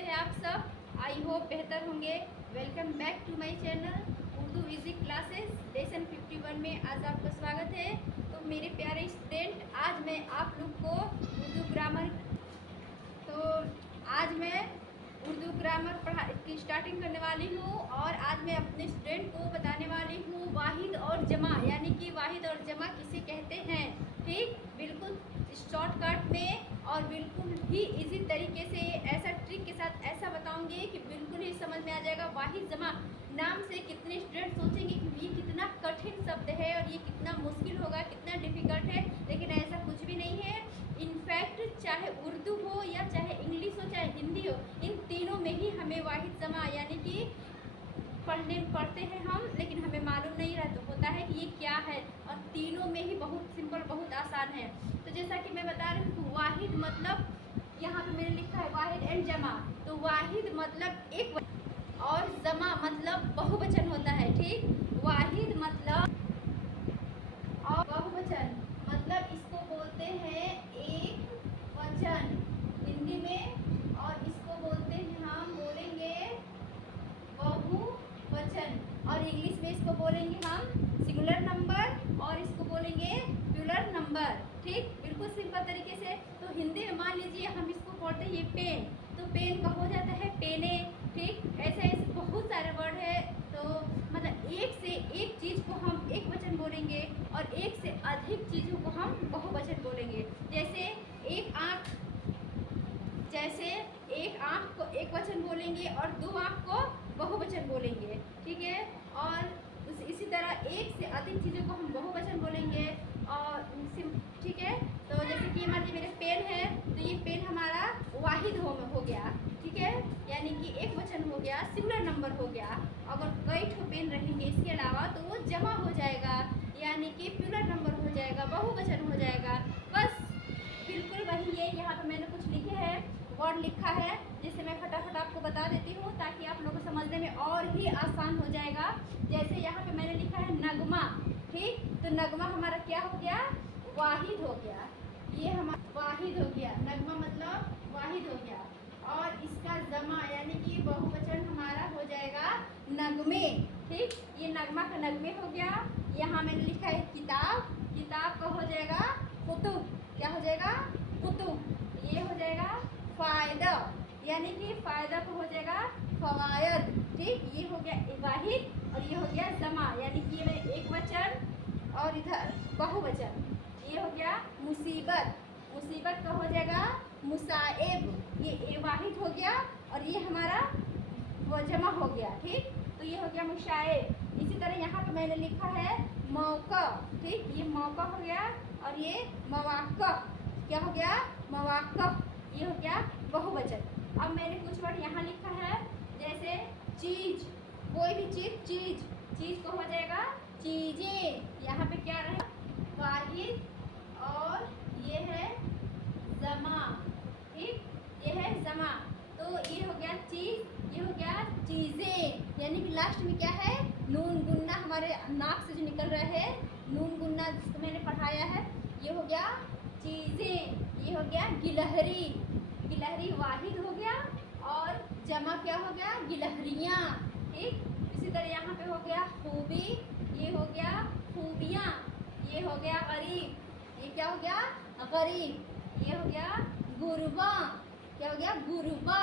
हैं आप सब? आई होप बेहतर होंगे। Welcome back to my channel Urdu easy classes lesson 51 में आज आपका स्वागत है। तो मेरे प्यारे स्टूडेंट, आज मैं आप लोग को उर्दू ग्रामर की स्टार्टिंग करने वाली हूँ। और आज मैं अपने स्टूडेंट को बताने वाली हूँ वाहिद और जमा, यानी कि वाहिद और जमा किसे कहते हैं। ठीक, बिल्कुल शॉर्टकट में और बिल्कुल ही इजी तरीके से ऐसा ट्रिक के साथ ऐसा बताऊंगी कि बिल्कुल ही समझ में आ जाएगा। वाहिद जमा नाम से कितने स्टूडेंट सोचेंगे कि ये कितना कठिन शब्द है और ये कितना मुश्किल होगा, कितना डिफिकल्ट है, लेकिन ऐसा कुछ भी नहीं है। इनफैक्ट चाहे उर्दू हो या चाहे इंग्लिश हो चाहे हिंदी हो, इन तीनों में ही हमें वाहिद जमा यानी कि पढ़ते हैं हम, लेकिन हमें मालूम नहीं रहता होता है कि ये क्या है। और तीनों में ही बहुत सिंपल, बहुत आसान है। तो जैसा कि मैं बता रही हूँ, वाहिद मतलब यहाँ पे मैंने लिखा है वाहिद एंड जमा। तो वाहिद मतलब एक और जमा मतलब बहुवचन होता है। ठीक, वाहिद मतलब और बहुवचन मतलब इसको बोलते हैं एक वचन हिंदी में, और इसको बोलते हैं, हम बोलेंगे बहुवचन। और इंग्लिश में इसको बोलेंगे हम सिंगुलर नंबर और इसको बोलेंगे प्लूरल नंबर। ठीक, बिल्कुल सिंपल तरीके से। तो हिंदी में मान लीजिए हम इसको पढ़ते हैं ये पेन, तो पेन का हो जाता है पेने। ठीक, ऐसे ऐसे बहुत सारे वर्ड है। तो मतलब एक से एक चीज़ को हम एक वचन बोलेंगे और एक से अधिक चीज़ों को हम बहुवचन बोलेंगे। जैसे एक आँख को एक वचन बोलेंगे और दो आँख को बहुवचन बोलेंगे। ठीक है, और इसी तरह एक से अधिक चीज़ों को हम बहुवचन बोलेंगे। और ठीक है, तो जैसे कि मान लीजिए मेरे पेन है, तो ये पेन हमारा वाहिद हो गया। ठीक है, यानी कि एक वचन हो गया, सिंगुलर नंबर हो गया। अगर कई ठो पेन रहेंगे इसके अलावा तो वो जमा हो जाएगा, यानी कि प्लूरल नंबर हो जाएगा, बहुवचन हो जाएगा। बस बिल्कुल वही है। यहाँ पे मैंने कुछ लिखे हैं, वर्ड लिखा है, जिसे मैं फटाफट आपको बता देती हूँ ताकि आप लोगों को समझने में और ही आसान हो जाएगा। जैसे यहाँ पे मैंने लिखा है नगमा। ठीक, तो नगमा हमारा क्या हो गया? वाहिद हो गया। ये हमारा वाहिद हो गया, नगमा मतलब वाहिद हो गया। और इसका जमा यानी कि बहुवचन हमारा हो जाएगा नगमे। ठीक, ये नगमा का नगमे हो गया। यहाँ मैंने लिखा है किताब, किताब का हो जाएगा कुतुब। क्या हो जाएगा? कुतुब। ये हो जाएगा फायदा, यानी कि फायदा को हो जाएगा फवायद। ठीक, ये हो गया वाहिद और ये हो गया जमा, यानी कि ये एक वचन और इधर बहुवचन। ये हो गया मुसीबत, मुसीबत का हो जाएगा मुसाइब। ये वाहिद हो गया और ये हमारा वो जमा हो गया। ठीक, तो ये हो गया मुशाइब। इसी तरह यहाँ पे मैंने लिखा है मौका। ठीक, ये मौका हो गया और ये मवाक़ा। क्या हो गया? मवाक़ा। ये हो गया बहुवचन। अब मैंने कुछ वर्ड यहाँ लिखा है, जैसे चीज, कोई भी चीज, चीज को हो जाएगा चीजें। यहाँ पे क्या रहे? वाहिद और ये है जमा। ठीक, ये है जमा। तो ये हो गया चीज, ये हो गया चीजें, यानी कि लास्ट में क्या है? नून गुन्ना हमारे नाक से जो निकल रहा है, नून गुन्ना जिसको मैंने पढ़ाया है, ये हो गया चीजें। ये हो गया गिलहरी, गिलहरी वाहिद हो गया और जमा क्या हो गया? गिलहरियाँ। ठीक, इसी तरह यहाँ पे हो गया खूबी, ये हो गया खूबियाँ। ये हो गया गरीब, ये क्या हो गया? गरीब। ये हो गया गुरबा, क्या हो गया? गुरबा।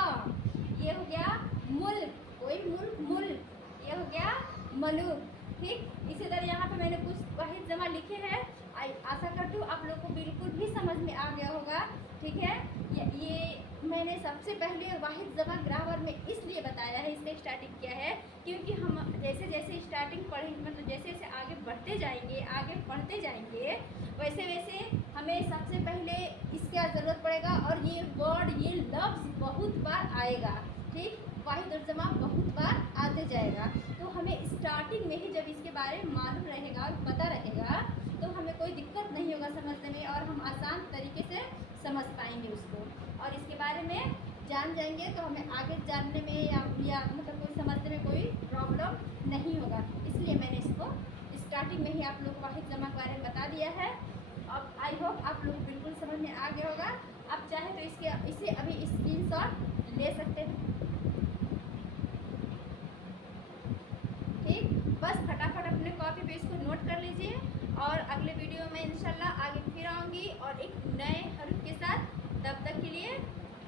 ये हो गया मुल्क, कोई मुल्क, मुल्क। ये हो गया मलूक। ठीक, इसी तरह यहाँ पे मैंने कुछ वाहिद जमा लिखे हैं। आशा करती हूँ आप लोग को बिल्कुल भी समझ में आ गया होगा। ठीक है, ये मैंने सबसे पहले वाहिद जमा ग्रामर में इसलिए बताया है, इसलिए स्टार्टिंग किया है, क्योंकि हम जैसे जैसे स्टार्टिंग पढ़ेंगे, मतलब जैसे जैसे आगे बढ़ते जाएंगे, आगे पढ़ते जाएंगे, वैसे वैसे हमें सबसे पहले इसका ज़रूरत पड़ेगा। और ये वर्ड, ये लफ्ज़ बहुत बार आएगा। ठीक, वाहिद और जमा बहुत बार आते जाएगा। तो हमें स्टार्टिंग में ही जब इसके बारे में मालूम रहेगा और पता रहेगा, तो हमें कोई दिक्कत नहीं होगा समझने में, और हम आसान तरीके से समझ पाएंगे उसको। और इसके बारे में जान जाएंगे तो हमें आगे जानने में या मतलब कोई समझने में कोई प्रॉब्लम नहीं होगा। इसलिए मैंने इसको स्टार्टिंग में ही आप लोग को वाहिद जमा के बारे में बता दिया है। अब आई होप आप लोग बिल्कुल समझ में आ गया होगा। आप चाहे तो इसे अभी स्क्रीनशॉट ले सकते हैं। बस फटाफट अपने कॉपी पे इसको नोट कर लीजिए और अगले वीडियो में इंशाल्लाह आगे फिर आऊँगी और एक नए हर्फ के साथ। तब तक के लिए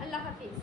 अल्लाह हाफिज़।